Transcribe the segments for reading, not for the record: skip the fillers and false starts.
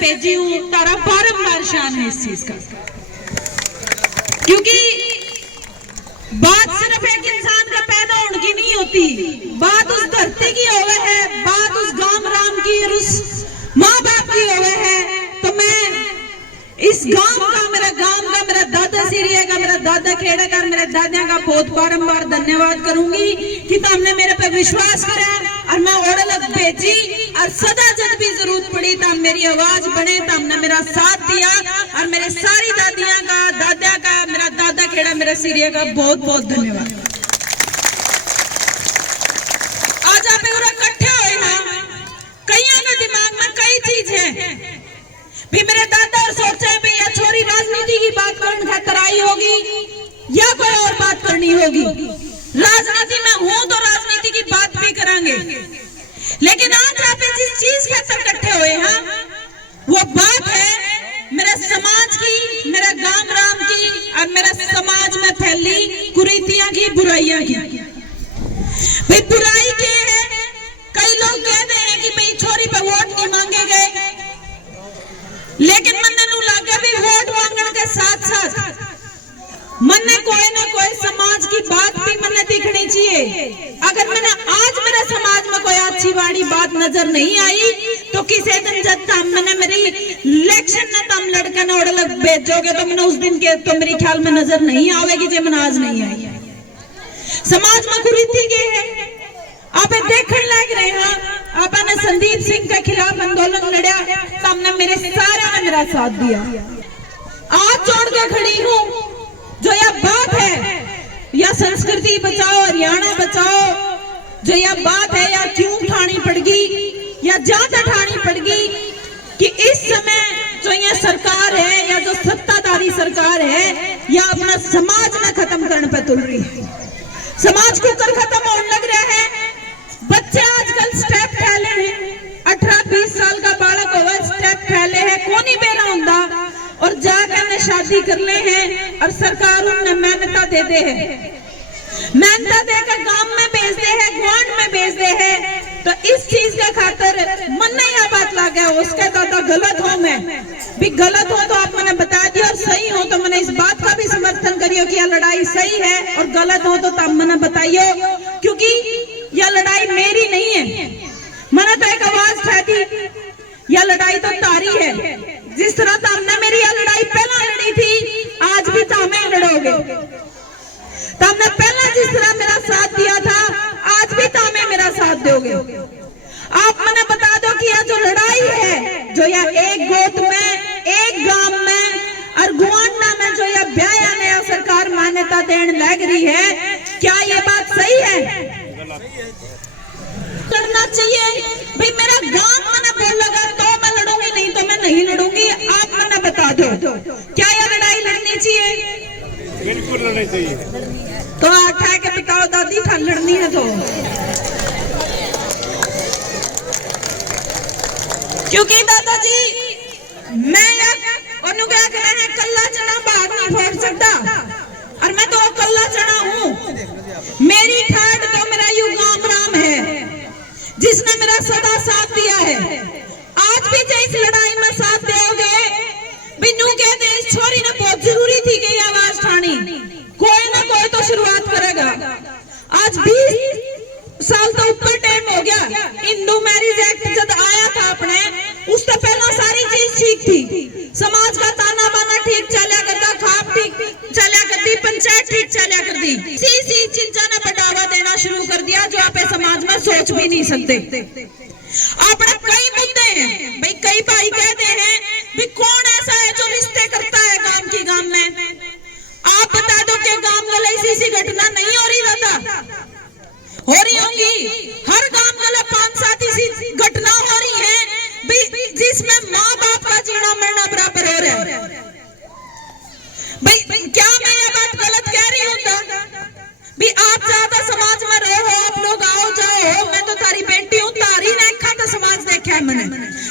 भेजी हूं, तारा बारंबार शान है इस चीज का। क्योंकि बात सिर्फ एक इंसान का पैदा होने की नहीं होती, बात उस धरती की होवे है, बात उस गांव राम की और उस माँ बाप की होवे है। तो मैं इस गांव का, मेरा दादा सीरिया का, मेरा दादा खेड़ा का, मेरे दादा का बहुत बारंबार धन्यवाद करूंगी कि तुमने मेरे पे विश्वास करा और मैं ओढ़ भेजी। और सदा जब भी जरूरत पड़ी तो मेरी आवाज बने, तो हमने मेरा साथ दिया। और मेरे सारी दादियां का, दादा का, मेरा दादा खेड़ा, मेरा सीरिया का बहुत बहुत धन्यवाद। आज आप इकट्ठे हुए हैं, कईयों के दिमाग में कई चीज है भी मेरे दादा और सोचे भी यह छोरी राजनीति की बात करने खातर आई होगी या कोई और बात करनी होगी। राजनीति में हूं तो राजनीति की बात भी करेंगे, लेकिन आज आप जिस चीज खातर इकट्ठे हुए हैं वो बात है मेरे समाज की, मेरे गांव राम की और मेरे समाज में फैली कुरीतियां की, बुराइयां की। भाई बुराई क्या है? कई लोग कहते हैं कि भाई छोरी पे वोट नहीं मांगे गए, लेकिन मन्ने नू लागे भी वोट मांगने के साथ साथ मन्ने कोई ना कोई समाज की बात भी मन्ने दिखनी चाहिए। अगर मैंने आज मेरे समाज में कोई अच्छी वाली बात नजर नहीं आई तो किसी दिन जब तम मैंने मेरी इलेक्शन में तम लड़के ने उड़ लग भेजोगे तो मैंने उस दिन के तो मेरे ख्याल में नजर नहीं आवेगी जो मैंने आज नहीं आई। समाज में कुरीति के है, आप देखने लग रहे हैं। आपने संदीप सिंह के खिलाफ आंदोलन लड़ा तो हमने मेरे सारे ने मेरा साथ दिया। आज जोड़ के खड़ी हूं, जो यह बात है या संस्कृति बचाओ हरियाणा बचाओ, जो यह बात है या क्यों उठानी पड़गी या ज्यादा उठानी पड़गी कि इस समय जो यह सरकार है या जो सत्ताधारी सरकार है या अपना समाज में खत्म करने पर तुल रही है। समाज को कर खत्म होने लग रहा है। बच्चे आजकल स्टेप फैले हैं, 18-20 साल का बालक होगा स्टेप फैले है, कोनी बेरा होंदा और जाकर ने शादी कर ले हैं और सरकार उन्हें मेहनता दे दे है, मेहनता देकर गांव में भेज दे है, ग्वांड में भेज दे है। तो इस चीज के खातिर मन नहीं आ बात लगे उसके दादा गलत हो, मैं भी गलत हो तो आप मैंने बता दिया और सही हो तो मैंने इस बात का भी समर्थन करियो कि यह लड़ाई सही है, और गलत हो तो तब मैंने बताइयो, क्योंकि यह लड़ाई मेरी नहीं है। मैंने तो एक आवाज उठाई थी, यह लड़ाई तो तारी है। जिस तरह तुमने मेरी यह लड़ाई पहला लड़ी थी, आज भी तुम लड़ोगे। तुमने पहला जिस तरह मेरा साथ दिया था, आज भी तुम मेरा साथ दोगे। आप मैंने बता दो कि यह जो लड़ाई है, जो यह एक गोद में, एक गांव में और गुआंडा में जो यह ब्याया नया सरकार मान्यता देने लग रही है, क्या यह बात सही है? लड़ना चाहिए भाई। मेरा गांव मैंने बोल लगा तो मैं लड़ूंगी, नहीं तो मैं नहीं लड़ूंगी। आप मैंने बता दो क्या यह लड़ाई लड़नी चाहिए? बिल्कुल लड़नी चाहिए। तो उठा के बताओ दादी, था लड़नी है तो। क्योंकि दादाजी मैं क्या कह रहे हैं, कल्ला चना बाहर नहीं फोड़ सकता और मैं तो कल्ला चना हूं। मेरी ठाट तो मेरा यू गांव राम है जिसने मेरा सदा साथ दिया है। आज भी जो इस लड़ाई में साथ दोगे, बिन्नू कहते हैं इस छोरी ने बहुत जरूरी थी कि आवाज उठानी, कोई ना कोई तो शुरुआत करेगा। आज 20 साल तो ऊपर टाइम हो गया, हिंदू मैरिज एक्ट जब आया था अपने, उस तो पहला सारी चीज ठीक थी, समाज का ताना बाना ठीक चला करता, खाप ठीक चला करती, पंचायत ठीक चला करती, सी चीजा ने बढ़ावा देना शुरू कर दिया जो आप समाज में सोच भी नहीं सकते। अपने कई मुद्दे हैं भाई, कई भाई कहते हैं भी कौन ऐसा है जो रिश्ते करता है गांव की गांव में। आप बता दो कि गांव में ऐसी घटना नहीं हो रही दादा, हो रही होंगी। हर गांव में 5-7 ऐसी घटना हो रही है जिसमें माँ बाप का जीना मरना बराबर हो रहा है। भाई क्या मैं ये बात गलत कह रही हूँ? भी आप ज्यादा समाज में रहो, आप लोग आओ जाओ, मैं तो तारी बेटी हूँ, तारी देखा तो समाज देखा है मैंने,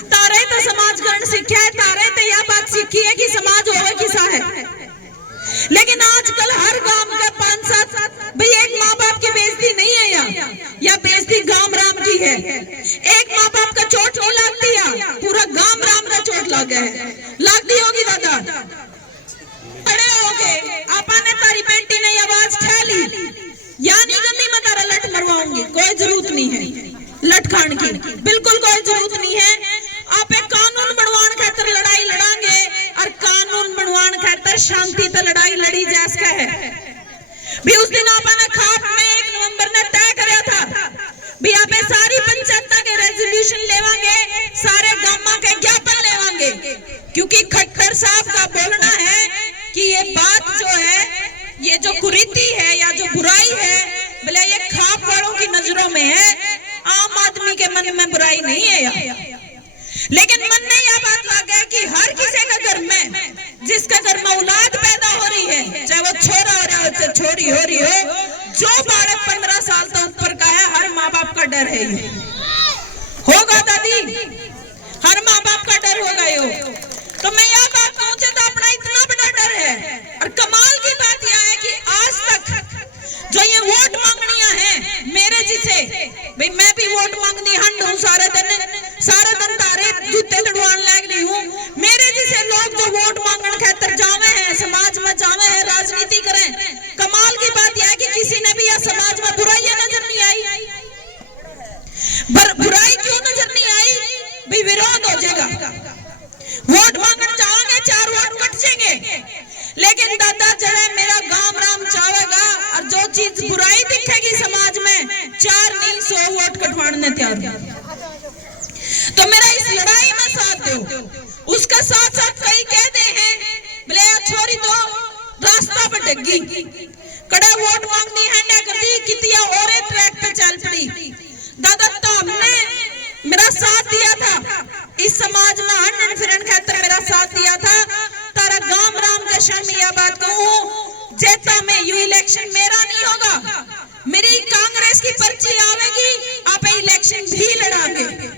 तारे तो समाज करण सीखा है, तारे तो यह बात सीखी है कि समाज होवे किसा है। लेकिन आजकल हर गांव के 5-7 भाई एक माँ बाप की बेइज्जती नहीं है या बेइज्जती गांव राम की है। एक माँ बाप का चोट नहीं लगती है, पूरा गांव राम का चोट लग लटकाण की बिल्कुल कोई जरूरत नहीं है। आप एक कानून बनवाण खातर लड़ाई लड़ांगे और कानून बनवाण खातर शांति तो लड़ाई लड़ी जा सके है। भी उस दिन आपने खाप में 1 नवंबर ने तय करया था भी आप सारी पंचायत के रेजोल्यूशन लेवांगे, सारे गांव के ज्ञापन लेवांगे, क्योंकि खट्टर साहब का बोलना है कि ये बात जो है, ये जो कुरीति है या जो बुराई है, भले ये खाप वालों की नजरों में है, आम आदमी के मन में बुराई नहीं है यार। लेकिन मन में यह बात लग गया कि हर किसी के घर में, जिसके घर में औलाद पैदा हो रही है, चाहे वो छोरा हो रहा हो चाहे छोरी हो रही हो, जो बालक 15 साल से ऊपर का है, हर माँ बाप का डर है ये होगा दादी, हर माँ बाप का डर होगा ये। तो मैं यह बात कहूँ तो अपना इतना बड़ा डर है। और कमाल की बात यह है कि आज तक जो ये वोट मांगनियां हैं मेरे जिसे, भाई मैं भी वोट मांगनी हंड हूँ, सारे दिन तारे जूते लड़वान लाग नहीं हूँ, मेरे जिसे लोग जो वोट मांगने खातर जावे हैं, समाज में जावे हैं, राजनीति करें, कमाल की बात यह है कि किसी ने भी यह समाज में बुराई नजर नहीं आई। बुराई क्यों नजर नहीं आई? भाई विरोध हो जाएगा, वोट मांगने जाओगे 4 वोट कट जाएंगे, लेकिन दादा जड़े मेरा गांव राम चाहेगा और जो चीज बुराई दिखेगी समाज में 4 नहीं 100 वोट कटवाने तैयार। तो मेरा इस लड़ाई में साथ दो। उसका साथ साथ कई कहते हैं बोले छोरी तो रास्ता पर डगी कड़े वोट मांगनी है ना कर दी कितिया और ट्रैक पे चल पड़ी। दादा तो हमने मेरा साथ दिया था इस समाज में हंडन फिरन खातर मेरा साथ दिया था। तारा गांव राम के शर्म यह बात कहूं जेता में यू इलेक्शन मेरा नहीं होगा, मेरी कांग्रेस की पर्ची आवेगी, आप इलेक्शन भी लड़ाएंगे,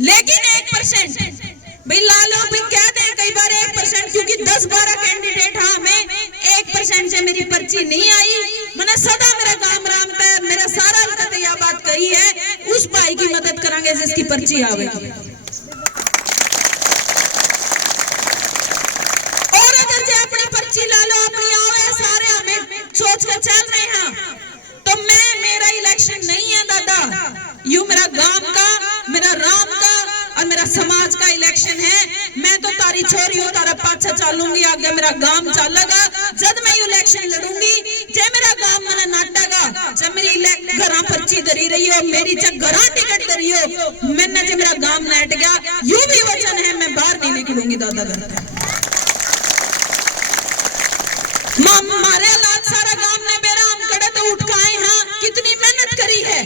लेकिन 1% भाई लालो भी कह दे कई बार 1%, क्योंकि 10-12 कैंडिडेट हाँ में 1% से मेरी पर्ची नहीं आई। मैंने सदा मेरा गांव राम पे मेरा सारा वक्त यह बात कही है, उस भाई की मदद करांगे जिसकी पर्ची आवेगी। और अगर जे अपनी पर्ची लालो अपनी आवे सारे हमें सोच कर चल रहे हैं, तो मेरा इलेक्शन नहीं है दादा, यू मेरा गांव का, मेरा राम का और मेरा समाज का इलेक्शन है। मैं तो तारी छोरी हूँ, तारा पाछा चलूंगी, आगे मेरा गांव चलेगा। जब मैं इलेक्शन लड़ूंगी जे मेरा गांव मने नाटेगा, जब मेरी घरा पर्ची धरी रही हो, मेरी घरा टिकट धरी हो, मैंने जब मेरा गांव नाट गया, यू भी वचन है मैं बाहर नहीं निकलूंगी दादा घर। मारे हालात सारा गांव ने बेरा हम कड़े तो उठ के आए हाँ, कितनी मेहनत करी है,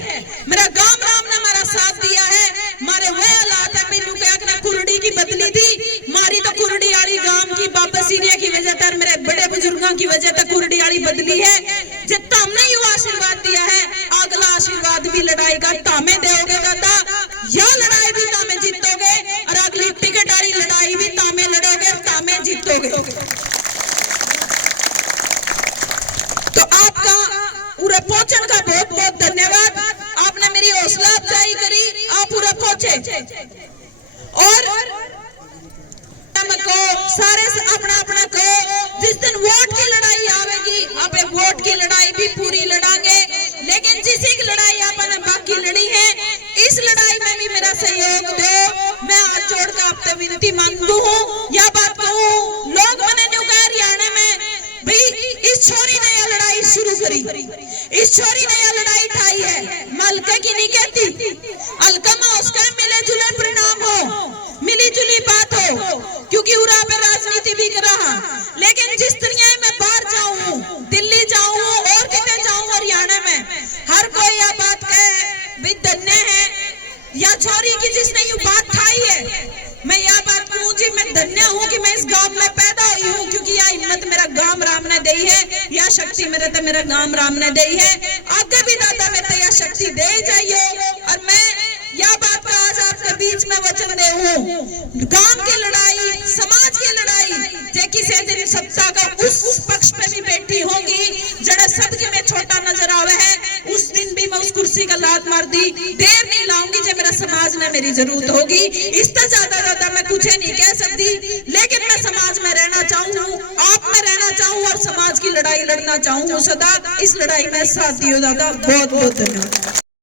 मेरा गांव राम ने मेरा साथ दिया है। मारे वह हालात है मेनू क्या कुरड़ी की बदली थी, मारी तो कुरड़ी वाली गांव की बाबा सीरिया की वजह से, मेरे बड़े बुजुर्गों की वजह से कुरड़ी वाली बदली है। जितना हमने यू आशीर्वाद दिया है, अगला आशीर्वाद भी लड़ाई का तामे दोगे दादा, या लड़ाई भी तामे जीतोगे और अगली टिकट वाली लड़ाई भी तामे लड़ोगे और तामे जीतोगे। तो आपका पूरा पहुंचने का बहुत बहुत धन्यवाद, आपने मेरी हौसला अफजाई करी, आप पूरा पहुंचे। और को सारे अपना अपना को जिस दिन वोट की लड़ाई आवेगी, आप वोट की लड़ाई भी पूरी लड़ांगे, लेकिन जिस एक लड़ाई आपने बाकी लड़ी है, इस लड़ाई में भी मेरा सहयोग दो। मैं हाथ जोड़कर आपसे विनती मांगू हूँ, यह बात कहूँ, लोग मैंने न्यू कह हरियाणा में भाई इस छोरी ने यह लड़ाई शुरू करी, इस छोरी ने यह लड़ाई उठाई है, मैं हल्के की नहीं कहती, हल्का में उसका मिले जुले परिणाम हो, मिली जुली बात हो, क्योंकि उरा पे राजनीति भी कर रहा। लेकिन जिस तरह मैं बाहर जाऊं, दिल्ली जाऊं और कितने जाऊं हरियाणा में, हर कोई यह बात कहे भाई धन्य है या छोरी की जिसने यू बात खाई है। मैं यह बात कहूँ जी, मैं धन्य हूँ कि मैं इस गांव में पैदा हुई हूँ, क्योंकि यह हिम्मत मेरा गांव राम ने दी है, यह शक्ति मेरा गांव राम ने दी है। आगे भी दादा में तो यह शक्ति दे जाइए। और मैं यह बात का आज आपके बीच में वचन दे हूँ, गांव की लड़ाई, समाज की लड़ाई, जे किसी दिन सत्ता का उस पक्ष पे भी बैठी होगी जड़ा सदके में छोटा नजर आवे है, उस दिन भी मैं उस कुर्सी का लात मार दी, देर नहीं लाऊंगी जब मेरा समाज में मेरी जरूरत होगी। इससे ज्यादा मैं कुछ नहीं कह सकती, लेकिन मैं समाज में रहना चाहूँ, आप में रहना चाहूँ और समाज की लड़ाई लड़ना चाहूँ सदा। इस लड़ाई में साथ दियो दादा, बहुत बहुत धन्यवाद।